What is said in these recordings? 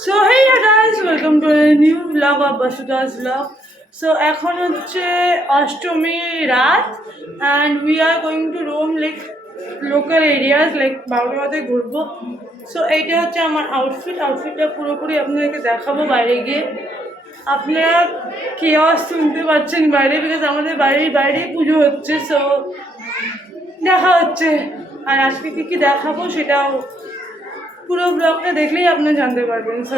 So hey guys, welcome to a new vlog of Basuda's vlog. So এখন হচ্ছে অষ্টমী রাত and we are going to roam like local areas like বাউড়াতে ঘুরবো। So এইটা হচ্ছে আমার আউটফিটটা পুরোপুরি আপনাদেরকে দেখাবো বাইরে গিয়ে। আপনারা কি আওয়াজ শুনতে পাচ্ছেন বাইরে, বিকজ আমাদের বাড়ির বাইরেই পুজো হচ্ছে। সো দেখা হচ্ছে, আর আজকে কী দেখাবো সেটাও পুরো ব্লগটা দেখলেই আপনারা জানতে পারবেন। So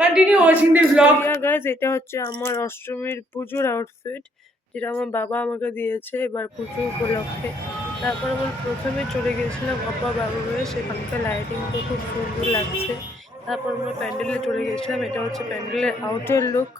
continue watching the blog. Guys, এটা হচ্ছে আমার অষ্টমীর পুজোর আউটফিট, যেটা আমার বাবা আমাকে দিয়েছে এবার পুজো উপলক্ষে। তারপর আমরা প্রথমে চলে গিয়েছিলাম বাবা বাবুরে, সেখানকার লাইটিংটা খুব সুন্দর লাগছে। তারপর আমরা প্যান্ডেলে চলে গেছিলাম, এটা হচ্ছে প্যান্ডেলের আউটার লুক।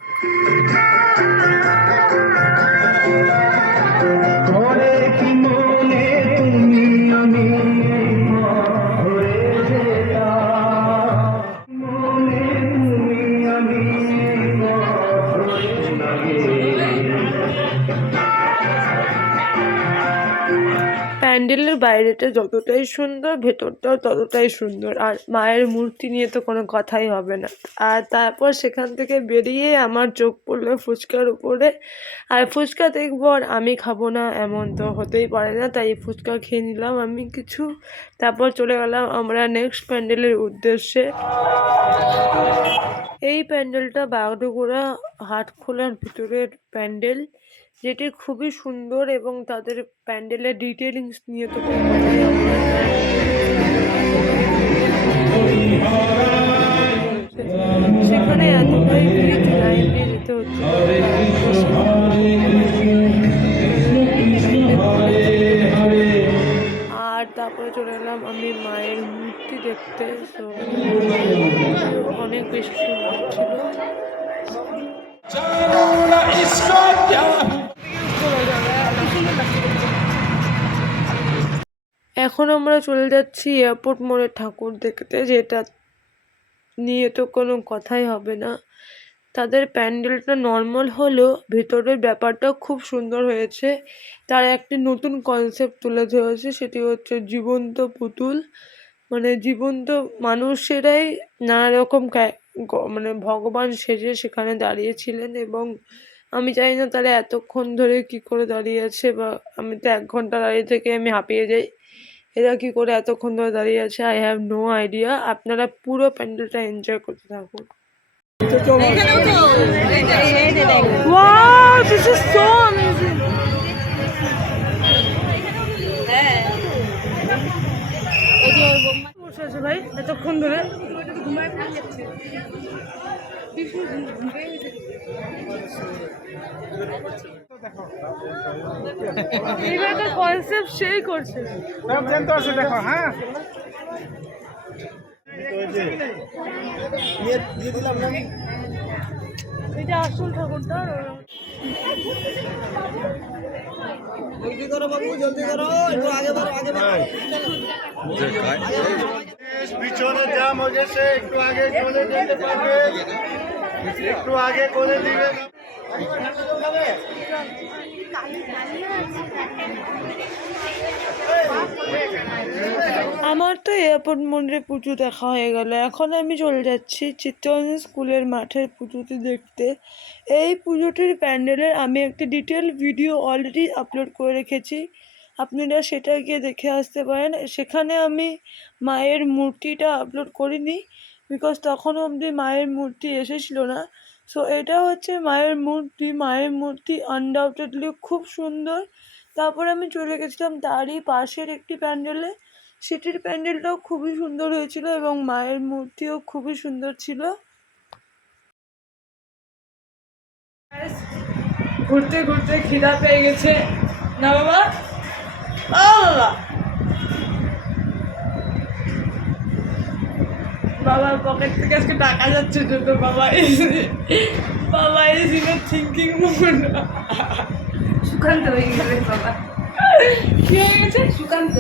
প্যান্ডেলের বাইরেটা যতটাই সুন্দর, ভেতরটাও ততটাই সুন্দর। আর মায়ের মূর্তি নিয়ে তো কোনো কথাই হবে না। আর তারপর সেখান থেকে বেরিয়ে আমার চোখ পড়লো ফুচকার উপরে। আর ফুচকা দেখবো আর আমি খাবো না, এমন তো হতেই পারে না, তাই ফুচকা খেয়ে নিলাম আমি কিছু। তারপর চলে গেলাম আমরা নেক্সট প্যান্ডেলের উদ্দেশ্যে। এই প্যান্ডেলটা বাগডোগরা হাটখোলার ভিতরের প্যান্ডেল, যেটি খুবই সুন্দর এবং তাদের প্যান্ডেলের ডিটেলিংস নিয়ে তো সেখানে এতটাই লাইন দিয়ে যেতে হচ্ছে। আর তারপরে চলে এলাম আমি মায়ের মূর্তি দেখতে। তো অনেক বেশি সুন্দর ছিল। এখন আমরা চলে যাচ্ছি এয়ারপোর্ট মোড়ে ঠাকুর দেখতে, যেটা নিয়ে তো কোনো কথাই হবে না। তাদের প্যান্ডেলটা নর্মাল হলেও ভেতরের ব্যাপারটা খুব সুন্দর হয়েছে। তারা একটি নতুন কনসেপ্ট তুলে ধরেছে, সেটি হচ্ছে জীবন্ত পুতুল। মানে জীবন্ত মানুষেরাই নানা রকম মানে ভগবান সেজে সেখানে দাঁড়িয়েছিলেন। এবং আমি জানি না তারা এতক্ষণ ধরে কি করে দাঁড়িয়ে আছে, বা আমি তো 1 ঘন্টা দাঁড়িয়ে থেকে আমি হাঁপিয়ে যাই। এরা কি করে এতক্ষণ ধরে দাঁড়িয়ে আছে, আই হ্যাভ নো আইডিয়া। আপনারা পুরো প্যান্ডেলটা এনজয় করতে থাকুন। Wow, this is so amazing. বসে আছে ভাই এতক্ষণ ধরে। এবারকার কনসেপ্ট সেই করছে। দেখো হ্যাঁ, এটা আসল ঠাকুরটা। পিছনে জাম হয়ে গেছে, একটু আগে চলে যেতে পারবে, একটু আগে করে দিবে। আমার তো এয়ারপোর্ট মোড়ে পুজো দেখা হয়ে গেল। এখন আমি চলে যাচ্ছি চিত্তরঞ্জন স্কুলের মাঠের পুজোটি দেখতে। এই পুজোটির প্যান্ডেলের আমি একটি ডিটেল ভিডিও অলরেডি আপলোড করে রেখেছি, আপনারা সেটা গিয়ে দেখে আসতে পারেন। সেখানে আমি মায়ের মূর্তিটা আপলোড করিনি, বিকজ তখনও অবধি মায়ের মূর্তি এসেছিল না। সো এটা হচ্ছে মায়ের মূর্তি আনডাউটেডলি খুব সুন্দর। তারপর আমি চলে গেছিলাম তারই পাশের একটি প্যান্ডেলে, সেটির প্যান্ডেলটাও খুবই সুন্দর হয়েছিল এবং মায়ের মূর্তিও খুবই সুন্দর ছিল। ঘুরতে ঘুরতে খিদা পেয়ে গেছে না বাবা? বাবা বাবার পকেট থেকে আজকে টাকা যাচ্ছে তো বাবা is in thinking mode. Sukanta হয়ে গেছে বাবা। কি হয়ে গেছে? সুকান্ত।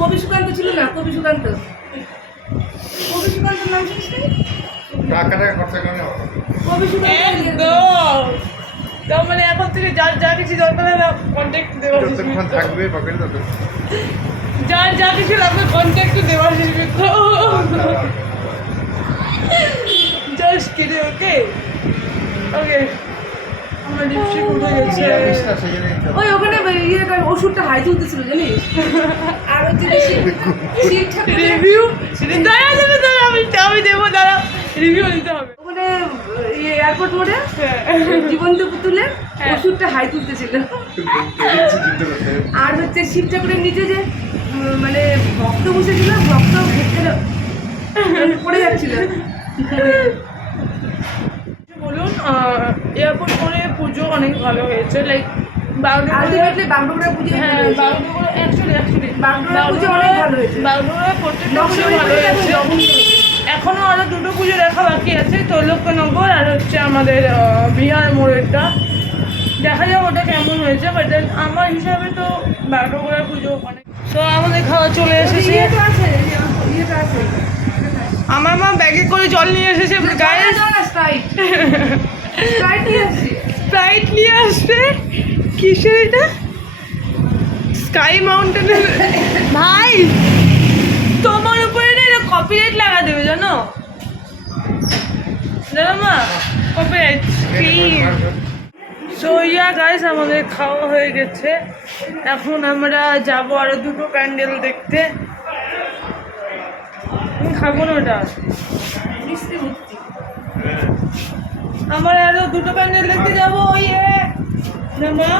কবি সুকান্ত ছিল না? কবি সুকান্ত নাম শুনিস? কবি সুকান্ত। তার মানে এখন থেকে যা কিছু দরকার হয় না কন্ট্যাক্ট দেওয়া থাকবে পকেটে, যা কিছু লাগবে কন্ট্যাক্ট দেওয়া ওকে ওকে আমার লিপস্টিক উঠে গেছে ওই ওখানে ইয়ে ওষুধটা হাই তুলতেছিল জানিস আর হচ্ছে শিব ঠাকুরের রিভিউ দাঁড়া যাবে দাঁড়া আমি দেবো দাঁড়া রিভিউ দিতে হবে ওখানে এয়ারপোর্ট মোড়ে জীবন্ত পুতুলে ওষুধটা হাই তুলতেছিল আর হচ্ছে শিব ঠাকুরের নিচে যে মানে ভক্ত বসেছিল ভক্ত পড়ে যাচ্ছিল বলুন এয়ারপোর্ট করে পুজো অনেক ভালো হয়েছে লাইক আলটিমেটলি বাগডোগরা পুজো হ্যাঁ বাগডোগরা অ্যাকচুয়ালি বাগডোগরা পুজো অনেক ভালো হয়েছে বাগডোগরা প্রত্যেকটা পুজো ভালো হয়েছে এখনও আরও দুটো পুজো দেখা বাকি আছে তৈলক্যনগর আর হচ্ছে আমাদের বিহার মোড়েরটা দেখা যাক ওটা কেমন হয়েছে বাট আমার হিসাবে তো বাগডোগরা পুজো অনেক সো আমাদের খাওয়া চলে এসেছে ইয়েটা আছে আমার মা ব্যাগে করে জল নিয়ে এসেছে গায়ে স্প্রাইট স্প্রাইট নিয়ে আসছি স্প্রাইট নিয়ে আসছে কিসের এটা স্কাই মাউন্টেনের ভাই তোমার উপরে না কপিরাইট লাগা দেবে জানো জানো মা কপিরাইট সো ইয়া গাইস আমাদের খাওয়া হয়ে গেছে এখন আমরা যাবো আরো দুটো প্যান্ডেল দেখতে আমি খাবো না ওটা মিষ্টি মুক্তি আমার আরো দুটো প্যান্ডেল দেখতে যাবো ইয়ে না মা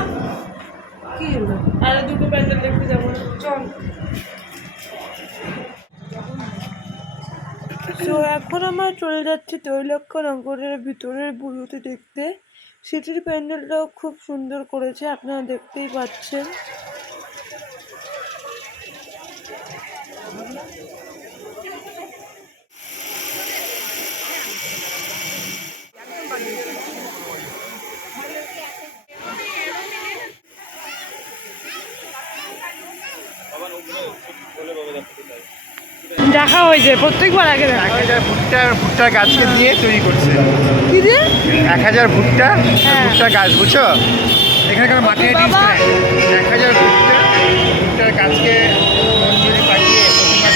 কি হলো আরো দুটো প্যান্ডেল দেখতে যাবো চল তো এখন আমরা চলে যাচ্ছি তৈলক্যনগরের ভিতরের পুজোতে দেখতে সিটির প্যান্ডেলটাও খুব সুন্দর করেছে আপনারা দেখতেই পাচ্ছেন দেখা হয়েছে প্রত্যেকবার আগে দেখা 1000 ভুট্টার গাছকে দিয়ে তৈরি করছে কি যে 1000 ভুট্টার হ্যাঁ। গাছ বুঝছো এখানে কোনো মাটি ইউজ বাবা। করে 1000 ভুট্টার গাছকে মন্দিরে পাঠিয়ে প্রতিমার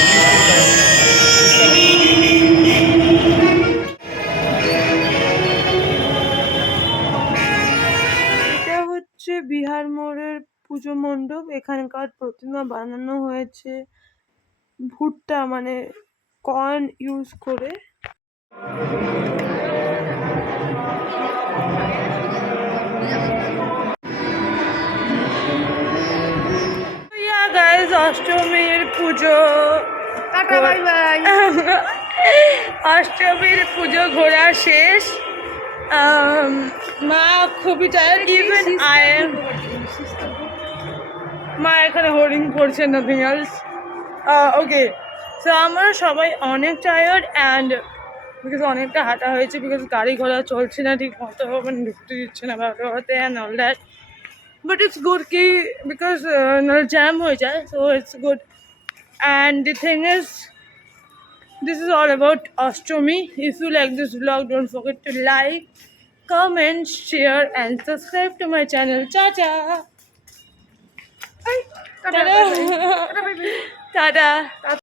এটা হচ্ছে বিহার মোড়ের পুজো মণ্ডপ এখানকার প্রতিমা বানানো হয়েছে ভুট্টা মানে কর্ন ইউজ করে গাইস অষ্টমীর পুজো টাটা বাই বাই অষ্টমীর পুজো ঘোরা শেষ মা খুবই টায়ার্ড ইভেন আই এম মা এখানে হোর্ডিং করছে নাথিং এলস ওকে সো আমরা সবাই অনেক টায়ার্ড অ্যান্ড বিকজ অনেকটা হাঁটা হয়েছে বিকজ গাড়ি ঘোড়া চলছে না ঠিক মতো মানে ঢুকতে দিচ্ছে না বারোটাতে and all that but it's good কি বিকজ জ্যাম হয়ে যায় so it's good and the thing is this is all about Ashtami. If you like this vlog, don't forget to like, comment, share and subscribe to my channel. Cha-cha! Tata Ta-da!